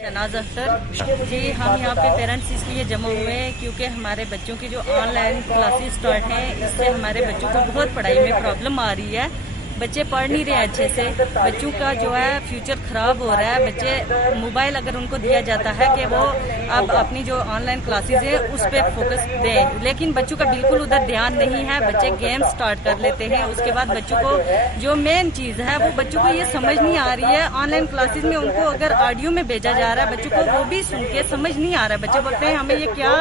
शहनाज अख्तर जी, हम यहाँ पे पेरेंट्स इसलिए जमा हुए हैं क्योंकि हमारे बच्चों की जो ऑनलाइन क्लासेस स्टार्ट हैं इससे हमारे बच्चों को बहुत पढ़ाई में प्रॉब्लम आ रही है। बच्चे पढ़ नहीं रहे अच्छे से, बच्चों का जो है फ्यूचर खराब हो रहा है। बच्चे मोबाइल अगर उनको दिया जाता है कि वो अब अपनी जो ऑनलाइन क्लासेस है उस पर फोकस दें, लेकिन बच्चों का बिल्कुल उधर ध्यान नहीं है। बच्चे गेम स्टार्ट कर लेते हैं, उसके बाद बच्चों को जो मेन चीज़ है वो बच्चों को ये समझ नहीं आ रही है। ऑनलाइन क्लासेस में उनको अगर ऑडियो में भेजा जा रहा है बच्चों को, वो भी सुन के समझ नहीं आ रहा है। बच्चे बोलते हैं हमें ये क्या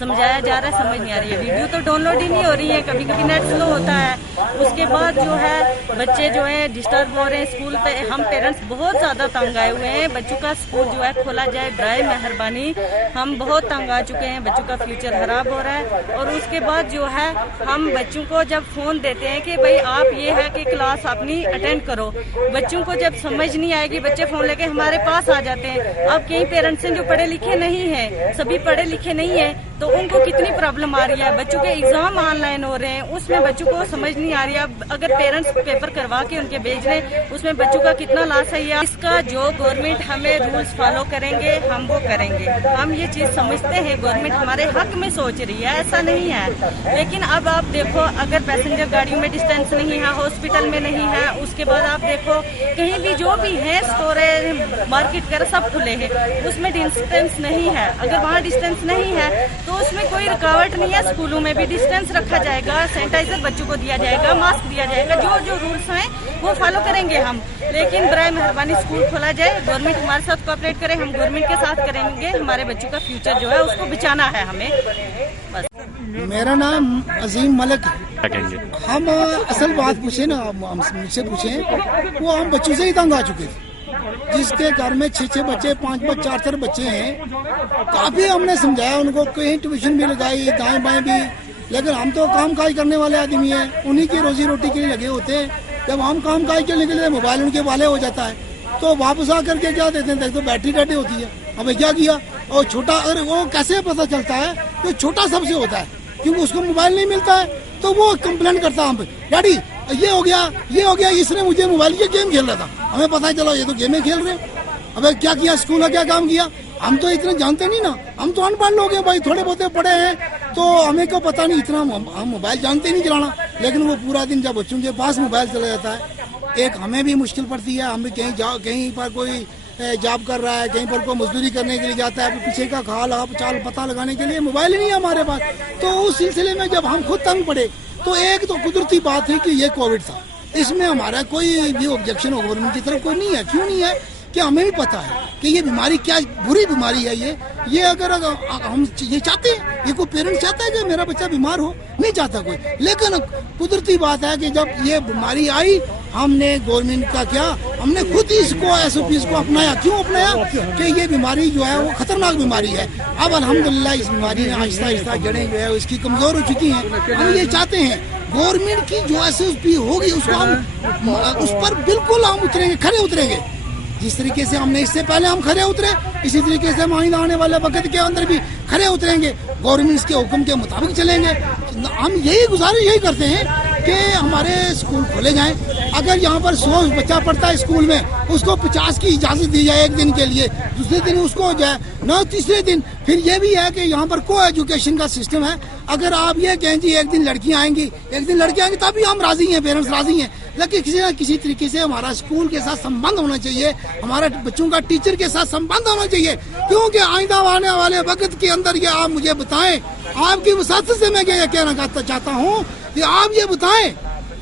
समझाया जा रहा है, समझ नहीं आ रही है। वीडियो तो डाउनलोड ही नहीं हो रही है, कभी कभी नेट स्लो होता है। उसके बाद जो है बच्चे जो है डिस्टर्ब हो रहे हैं स्कूल पे। हम पेरेंट्स बहुत ज़्यादा तंग आए हुए हैं। बच्चों का स्कूल जो है खोला जाए, बराए मेहरबानी। हम बहुत तंग आ चुके हैं, बच्चों का फ्यूचर खराब हो रहा है। और उसके बाद जो है हम बच्चों को जब फ़ोन देते हैं कि भाई आप ये है कि क्लास अपनी अटेंड करो, बच्चों को जब समझ नहीं आएगी बच्चे फ़ोन लेके हमारे पास आ जाते हैं। अब कई पेरेंट्स हैं जो पढ़े लिखे नहीं हैं, सभी पढ़े लिखे नहीं हैं, तो उनको कितनी प्रॉब्लम आ रही है। बच्चों के एग्जाम ऑनलाइन हो रहे हैं, उसमें बच्चों को समझ नहीं आ रही है। अब अगर पेरेंट्स पेपर करवा के उनके भेज रहे, उसमें बच्चों का कितना लॉस है। इसका जो गवर्नमेंट हमें रूल्स फॉलो करेंगे हम वो करेंगे। हम ये चीज़ समझते हैं गवर्नमेंट हमारे हक में सोच रही है, ऐसा नहीं है। लेकिन अब आप देखो, अगर पैसेंजर गाड़ियों में डिस्टेंस नहीं है, हॉस्पिटल में नहीं है, उसके बाद आप देखो कहीं भी जो भी है स्टोर है, मार्केट वगैरह सब खुले हैं, उसमें डिस्टेंस नहीं है। अगर वहाँ डिस्टेंस नहीं है तो उसमें कोई रुकावट नहीं है। स्कूलों में भी डिस्टेंस रखा जाएगा, सैनिटाइजर बच्चों को दिया जाएगा, मास्क दिया जाएगा, जो जो रूल्स हैं वो फॉलो करेंगे हम। लेकिन बराए मेहरबानी स्कूल खोला जाए, गवर्नमेंट हमारे साथ कोऑपरेट करे, हम गवर्नमेंट के साथ करेंगे। हमारे बच्चों का फ्यूचर जो है उसको बचाना है हमें, बस। मेरा नाम अजीम मलिक। हम असल बात पूछे ना, मुझसे पूछे, वो हम बच्चों से ही तंग आ चुके थे। जिसके घर में 6 बच्चे, 5 4 बच्चे हैं, काफी हमने समझाया उनको, कहीं ट्यूशन भी लगाई, दाएं बाएं भी, लेकिन हम तो काम काज करने वाले आदमी हैं, उन्हीं की रोजी रोटी के लिए लगे होते हैं। जब हम काम काज के लिए मोबाइल उनके वाले हो जाता है तो वापस आकर के क्या देते हैं, तो बैटरी डेड होती है। हमें क्या किया, और छोटा, अगर वो कैसे पता चलता है तो छोटा सबसे होता है, क्योंकि उसको मोबाइल नहीं मिलता है तो वो कंप्लेंट करता है हम पे, डैडी ये हो गया, इसने मुझे मोबाइल के गेम खेल रहा था। हमें पता चला ये तो गेमें खेल रहे हैं। अबे क्या किया, स्कूल का क्या काम किया, हम तो इतने जानते नहीं ना, हम तो अनपढ़ लोग हैं भाई, थोड़े बहुत पढ़े हैं तो हमें को पता नहीं, इतना हम मोबाइल जानते नहीं चलाना। लेकिन वो पूरा दिन जब बच्चों के पास मोबाइल चला जाता है, एक हमें भी मुश्किल पड़ती है। हम भी कहीं पर कोई जॉब कर रहा है, कहीं पर कोई मजदूरी करने के लिए जाता है, पीछे का हाल चाल पता लगाने के लिए मोबाइल ही नहीं है हमारे पास। तो उस सिलसिले में जब हम खुद तंग पड़े तो एक तो कुदरती बात है कि ये कोविड था, इसमें हमारा कोई भी ऑब्जेक्शन हो गवर्नमेंट की तरफ कोई नहीं है। क्यों नहीं है कि हमें भी पता है कि ये बीमारी क्या बुरी बीमारी है। ये अगर हम ये चाहते हैं, ये कोई पेरेंट्स चाहता है कि मेरा बच्चा बीमार हो, नहीं चाहता कोई। लेकिन कुदरती बात है कि जब ये बीमारी आई, हमने गवर्नमेंट का क्या, हमने खुद ही इसको SOPs को अपनाया। क्यों अपनाया कि ये बीमारी जो है वो खतरनाक बीमारी है। अब अल्हम्दुलिल्लाह इस बीमारी में आहिस्ता आहिस्ता जड़ें जो है इसकी कमजोर हो चुकी हैं। हम ये चाहते हैं गवर्नमेंट की जो SOP होगी उसको हम उस पर बिल्कुल हम उतरेंगे, खड़े उतरेंगे। जिस तरीके से हमने इससे पहले हम खड़े उतरे, इसी तरीके से हम आइंदा आने वाले वक्त के अंदर भी खड़े उतरेंगे, गवर्नमेंट के हुक्म के मुताबिक चलेंगे। हम यही गुजारिश यही करते हैं कि हमारे स्कूल खोले जाएं। अगर यहाँ पर 100 बच्चा पढ़ता है स्कूल में, उसको 50 की इजाजत दी जाए एक दिन के लिए, दूसरे दिन उसको हो जाए न, तीसरे दिन फिर ये भी है कि यहाँ पर को एजुकेशन का सिस्टम है। अगर आप ये कहें जी एक दिन लड़कियाँ आएंगी, एक दिन लड़कियाँ आएंगी, तभी हम राजी हैं, पेरेंट्स राजी हैं। लेकिन किसी न किसी तरीके से हमारा स्कूल के साथ संबंध होना चाहिए, हमारे बच्चों का टीचर के साथ संबंध होना चाहिए। क्योंकि आइंदा आने वाले वक्त के अंदर ये आप मुझे बताएं, आपकी वसात से मैं ये कहना चाहता हूँ कि आप ये बताएं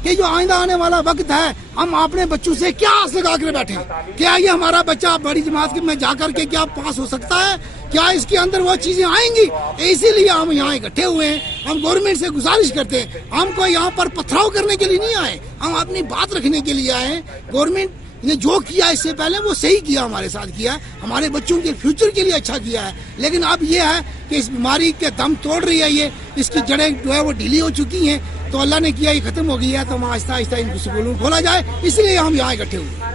कि जो आइंदा आने वाला वक्त है, हम अपने बच्चों से क्या आस लगा कर बैठे? क्या ये हमारा बच्चा बड़ी जमात में जाकर के क्या पास हो सकता है? क्या इसके अंदर वो चीजें आएंगी? इसीलिए हम यहाँ इकट्ठे हुए हैं। हम गवर्नमेंट से गुजारिश करते हैं, हमको यहाँ पर पथराव करने के लिए नहीं आए, हम अपनी बात रखने के लिए आए हैं। गवर्नमेंट ने जो किया इससे पहले वो सही किया, हमारे साथ किया, हमारे बच्चों के फ्यूचर के लिए अच्छा किया है। लेकिन अब ये है कि इस बीमारी के दम तोड़ रही है, ये इसकी जड़ें जो है वो ढीली हो चुकी हैं। तो अल्लाह ने किया, ये खत्म हो गई है, तो हम आहिस्ता आहिस्ता इनको स्कूलों खोला जाए, इसलिए हम यहाँ इकट्ठे हुए।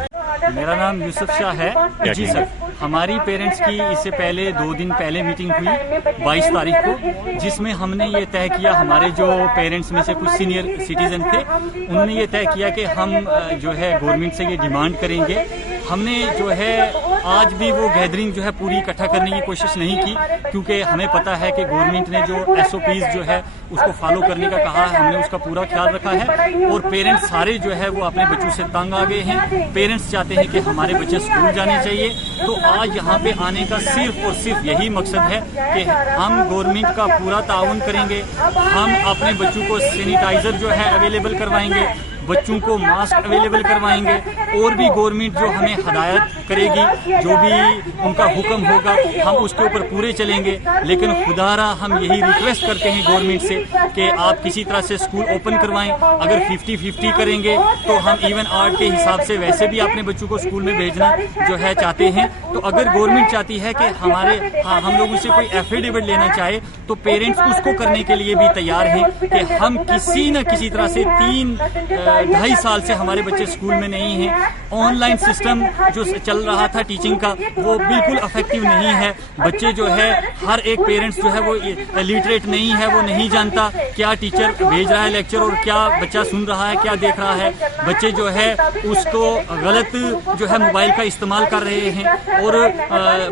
मेरा नाम यूसुफ शाह है। जी सर, ہماری پیرنٹس کی اس سے پہلے 2 دن پہلے میٹنگ ہوئی 22 تاریخ کو، جس میں ہم نے یہ طے کیا، ہمارے جو پیرنٹس میں سے کچھ سینئر سٹیزن تھے انہوں نے یہ طے کیا کہ ہم جو ہے گورنمنٹ سے یہ ڈیمانڈ کریں گے. ہم نے جو ہے آج بھی وہ گیدرنگ جو ہے پوری اکٹھا کرنے کی کوشش نہیں کی، کیونکہ ہمیں پتہ ہے کہ گورنمنٹ نے جو SOPs جو ہے اس کو فالو کرنے کا کہا ہے، ہم نے اس کا پورا خیال رکھا ہے. اور پیرنٹس سارے جو ہے وہ اپنے بچوں سے تنگ آ گئے ہیں. پیرنٹس چاہتے ہیں کہ ہمارے بچے اسکول جانے چاہیے. تو آج یہاں پہ آنے کا صرف اور صرف یہی مقصد ہے کہ ہم گورنمنٹ کا پورا تعاون کریں گے. ہم اپنے بچوں کو سینیٹائزر جو ہے اویلیبل کروائیں گے، بچوں کو ماسک اویلیبل کروائیں گے، اور بھی گورنمنٹ جو ہمیں ہدایت کرے گی، جو بھی ان کا حکم ہوگا ہم اس کے اوپر پورے چلیں گے. لیکن خدا را ہم یہی ریکویسٹ کرتے ہیں گورنمنٹ سے کہ آپ کسی طرح سے اسکول اوپن کروائیں. اگر 50-50 کریں گے تو ہم ایون آرٹ کے حساب سے ویسے بھی اپنے بچوں کو اسکول میں بھیجنا جو ہے چاہتے ہیں. تو اگر گورنمنٹ چاہتی ہے کہ ہم لوگوں سے کوئی ایفیڈیوٹ لینا چاہے تو پیرنٹس اس کو کرنے کے لیے بھی تیار ہیں کہ ہم کسی نہ کسی طرح سے 3-2.5 سال سے ہمارے بچے اسکول میں نہیں ہیں. آن لائن سسٹم جو چل رہا تھا ٹیچنگ کا وہ بالکل افیکٹو نہیں ہے. بچے جو ہے ہر ایک پیرنٹس جو ہے وہ لٹریٹ نہیں ہے، وہ نہیں جانتا کیا ٹیچر بھیج رہا ہے لیکچر اور کیا بچہ سن رہا ہے، کیا دیکھ رہا ہے. بچے جو ہے اس کو غلط جو ہے موبائل کا استعمال کر رہے ہیں، اور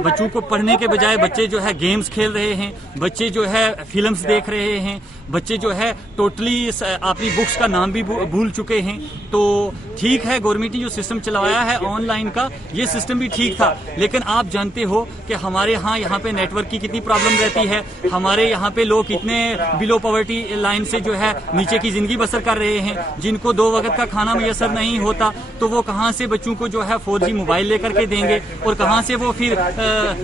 بچوں کو پڑھنے کے بجائے بچے جو ہے گیمز کھیل رہے ہیں، بچے جو ہے فلمز دیکھ رہے ہیں، بچے جو ہے ٹوٹلی اپنی بکس کا نام بھی بھول چکے ہیں. تو ٹھیک ہے گورنمنٹ نے جو سسٹم چلایا ہے آن لائن کا، یہ سسٹم بھی ٹھیک تھا، لیکن آپ جانتے ہو کہ ہمارے یہاں پہ نیٹ ورک کی کتنی پرابلم رہتی ہے. ہمارے یہاں پہ لوگ کتنے بلو پاورٹی لائن سے جو ہے نیچے کی زندگی بسر کر رہے ہیں، جن کو 2 وقت کا کھانا میسر نہیں ہوتا. تو وہ کہاں سے بچوں کو جو ہے 4G موبائل لے کر کے دیں گے، اور کہاں سے وہ پھر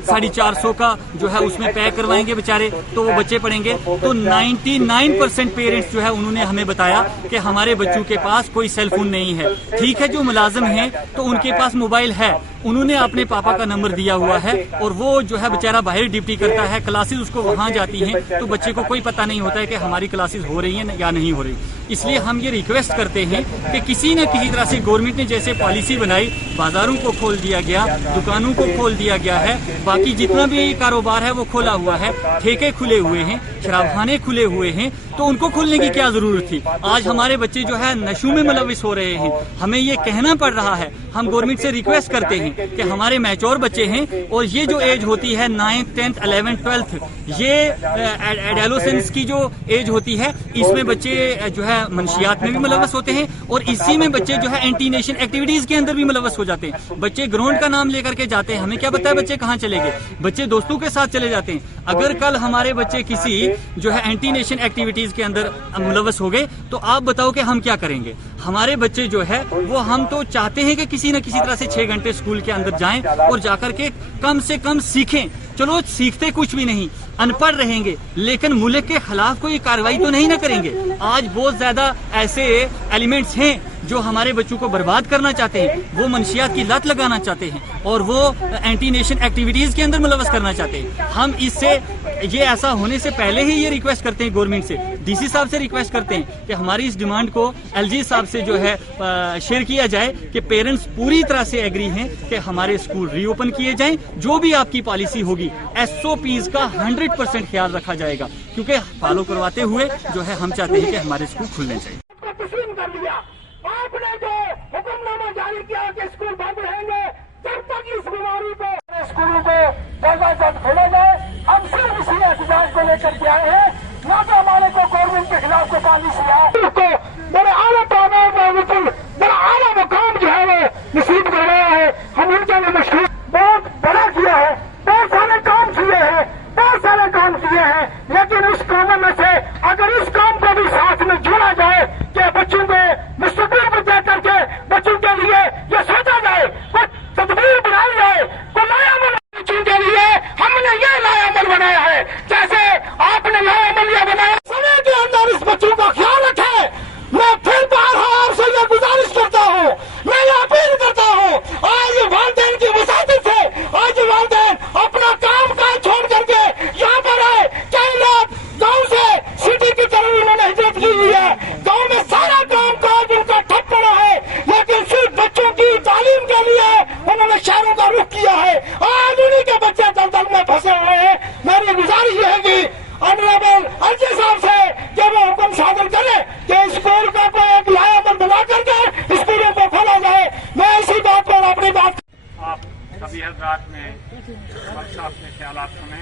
450 کا جو ہے اس میں پیک کروائیں گے بیچارے، تو وہ بچے پڑھیں گے. تو 99% پیرنٹس جو ہے انہوں نے ہمیں بتایا کہ ہمارے بچوں کے پاس کوئی سیل فون نہیں ہے. ٹھیک ہے جو ملازم ہیں تو ان کے پاس موبائل ہے، انہوں نے اپنے پاپا کا نمبر دیا ہوا ہے، اور وہ جو ہے بیچارہ باہر ڈیوٹی کرتا ہے، کلاسز اس کو وہاں جاتی ہیں، تو بچے کو کوئی پتہ نہیں ہوتا ہے کہ ہماری کلاسز ہو رہی ہیں یا نہیں ہو رہی. اس لیے ہم یہ ریکویسٹ کرتے ہیں کہ کسی نہ کسی طرح سے گورنمنٹ نے جیسے پالیسی بنائی، بازاروں کو کھول دیا گیا، دکانوں کو کھول دیا گیا ہے، باقی جتنا بھی کاروبار ہے وہ کھولا ہوا ہے، ٹھیکے کھلے ہوئے ہیں، شراب خانے کھلے ہوئے ہیں، تو ان کو کھولنے کی کیا ضرورت تھی. آج ہمارے بچے جو ہے نشوں میں ملوث ہو رہے ہیں. ہمیں یہ کہنا پڑ رہا ہے، ہم گورنمنٹ سے ریکویسٹ کرتے ہیں کہ ہمارے میچور بچے ہیں، اور یہ جو ایج ہوتی ہے 9th 10th 11th 12th، یہ ایڈولسنس کی جو ایج ہوتی ہے، اس میں بچے جو ہے منشیات میں بھی ملوث ہوتے ہیں، اور اسی میں بچے جو ہے اینٹی نیشن ایکٹیویٹیز کے اندر بھی ملوث ہو جاتے ہیں. بچے گراؤنڈ کا نام لے کر کے جاتے ہیں، ہمیں کیا پتا ہے بچے کہاں چلے گئے، بچے دوستوں کے ساتھ چلے جاتے ہیں. اگر کل ہمارے بچے کسی جو ہے اینٹی نیشن ایکٹیویٹیز کے اندر ملوث ہو گئے تو آپ بتاؤ کہ ہم کیا کریں گے. ہمارے بچے جو ہے وہ ہم تو چاہتے ہیں کہ کسی نہ کسی طرح سے 6 گھنٹے اسکول کے اندر جائیں اور جا کر کے کم سے کم سیکھیں. چلو سیکھتے کچھ بھی نہیں، ان پڑھ رہیں گے، لیکن ملک کے خلاف کوئی کارروائی تو نہیں نہ کریں گے. آج بہت زیادہ ایسے ایلیمنٹس ہیں جو ہمارے بچوں کو برباد کرنا چاہتے ہیں، وہ منشیات کی لت لگانا چاہتے ہیں، اور وہ اینٹی نیشن ایکٹیویٹیز کے اندر ملوث کرنا چاہتے ہیں. ہم اس سے یہ ایسا ہونے سے پہلے ہی یہ ریکویسٹ کرتے ہیں گورنمنٹ سے، DC صاحب سے ریکویسٹ کرتے ہیں کہ ہماری اس ڈیمانڈ کو LG صاحب سے جو ہے شیئر کیا جائے کہ پیرنٹس پوری طرح سے ایگری ہیں کہ ہمارے اسکول ری اوپن کیے جائیں. جو بھی آپ کی پالیسی ہوگی SOPs کا 100% خیال رکھا جائے گا، کیونکہ فالو کرواتے ہوئے جو ہے ہم چاہتے ہیں کہ ہمارے اسکول کھلنے چاہیے. آپ نے جو حکم نامہ جاری کیا کہ اسکول بند رہیں گے جب تک اس بیماری کو اسکولوں کو جلد کھولا جائے. ہم صرف اسی احتجاج کو لے کر کے آئے ہیں، نہ تو ہمارے کو گورنمنٹ کے خلاف کوئی پالیسی ہے کو بڑے اعلیٰ تعداد میں بڑا اعلیٰ مقام جو ہے وہ نصیب کر رہا ہے. ہم ان کے لیے مشکل بہت بڑا کیا ہے، بہت سارے کام کیے ہیں، لیکن اس کاموں میں سے اگر اس کام کو بھی ساتھ میں جوڑا جائے کہ بچوں کو مستقبل کو دے کر کے بچوں کے لیے یہ سوچا جائے، کچھ تدبیر بنائی جائے، کوئی نیا عمل بچوں کے لیے ہم نے یہ نیا عمل بنایا ہے جیسے آپ نے نیا عمل یہ بنایا. سمے کے اندر اس بچوں کا خیال رکھے. میں پھر بارہا آپ سے یہ گزارش کرتا ہوں، میں یہ اپیل کرتا ہوں، آج والدین کی وساطت سے آج والدین اپنا کام کاج چھوڑ کر کے یہاں پر آئے. کئی لوگ گاؤں سے سٹی کی طرف انہوں نے ہجرت کی ہوئی ہے، گاؤں میں سارا کام کاج ان کا ٹھپ پڑا ہے، لیکن صرف بچوں کی تعلیم کے لیے انہوں نے شہروں کا رخ کیا ہے. آج अपने ख्यालात सुने।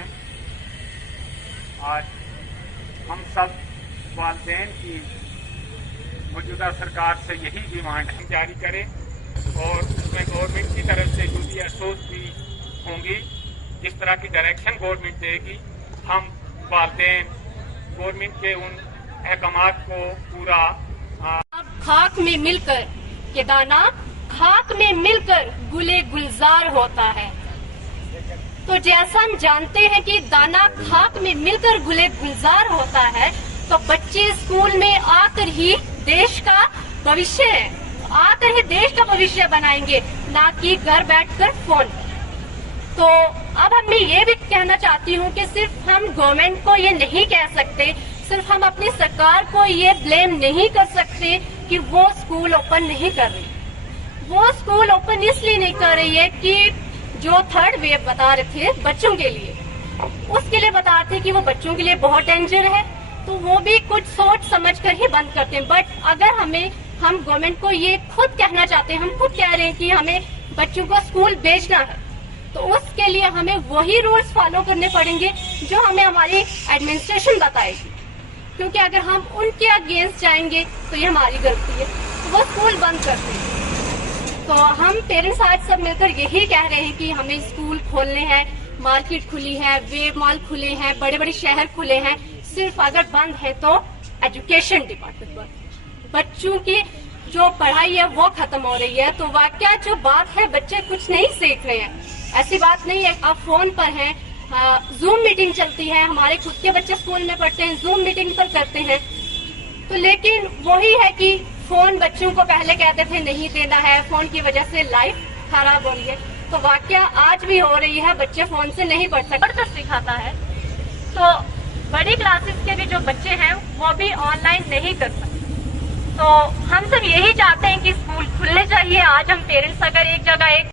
आज हम सब वालिदैन की मौजूदा सरकार से यही डिमांड हम जारी करें और उसमें गवर्नमेंट की तरफ से जो भी असोस भी होंगी, जिस तरह की डायरेक्शन गवर्नमेंट देगी, हम वालिदैन गवर्नमेंट के उन अहकामात को पूरा खाक में मिलकर ये दाना खाक में मिलकर गुले गुलजार होता है। तो जैसा हम जानते हैं कि दाना खाक में मिलकर गुले गुलजार होता है, तो बच्चे स्कूल में आकर ही देश का भविष्य है, आकर ही देश का भविष्य बनाएंगे, ना कि घर बैठकर फोन। तो अब मैं ये भी कहना चाहती हूँ कि सिर्फ हम गवर्नमेंट को ये नहीं कह सकते, सिर्फ हम अपनी सरकार को ये ब्लेम नहीं कर सकते कि वो स्कूल ओपन नहीं कर रही। वो स्कूल ओपन इसलिए नहीं कर रही है कि जो थर्ड वेव बता रहे थे बच्चों के लिए, उसके लिए बता रहे थे कि वो बच्चों के लिए बहुत डेंजर है, तो वो भी कुछ सोच समझ कर ही बंद करते हैं। बट अगर हम गवर्नमेंट को ये खुद कहना चाहते हैं, हम खुद कह रहे हैं कि हमें बच्चों को स्कूल भेजना है, तो उसके लिए हमें वही रूल्स फॉलो करने पड़ेंगे जो हमें हमारी एडमिनिस्ट्रेशन बताएगी, क्योंकि अगर हम उनके अगेंस्ट जाएंगे तो ये हमारी गलती है, तो वो स्कूल बंद करते हैं। तो हम पेरेंट्स आज सब मिलकर यही कह रहे हैं कि हमें स्कूल खोलने हैं, मार्केट खुली है, वेब मॉल खुले हैं, बड़े बड़े शहर खुले हैं, सिर्फ अगर बंद है तो एजुकेशन डिपार्टमेंट बंद। बच्चों की जो पढ़ाई है वो खत्म हो रही है। तो वाकया जो बात है, बच्चे कुछ नहीं सीख रहे हैं, ऐसी बात नहीं है। आप फोन पर हैं, जूम मीटिंग चलती है, हमारे खुद के बच्चे स्कूल में पढ़ते हैं, जूम मीटिंग पर करते हैं। तो लेकिन वही है कि फोन बच्चों को पहले कहते थे नहीं देना है, फोन की वजह से लाइफ खराब हो रही है। तो वाकया आज भी हो रही है, बच्चे फोन से नहीं पढ़ सकते, जबरदस्त सिखाता है। तो बड़ी क्लासेस के भी जो बच्चे हैं वो भी ऑनलाइन नहीं कर सकते। तो हम सब यही चाहते हैं कि स्कूल खुलने चाहिए। आज हम पेरेंट्स अगर एक जगह एक